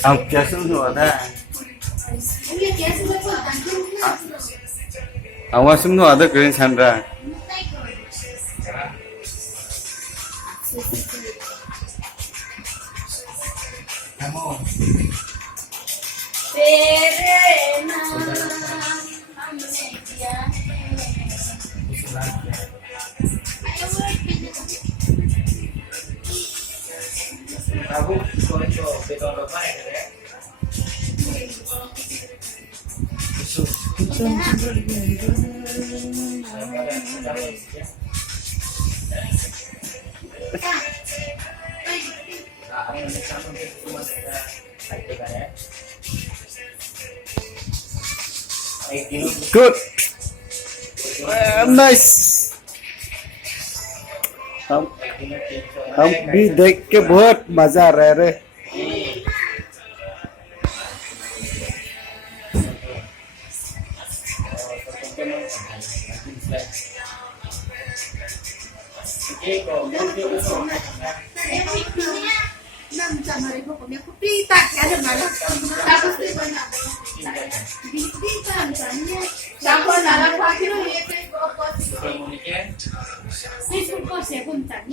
Ang biasa no ada. Awas no ada keren Sandra. Aku itu beton apa ya? Good. Nice. हम भी देख के बहुत मजा आ रहा है Siapa nak lakukan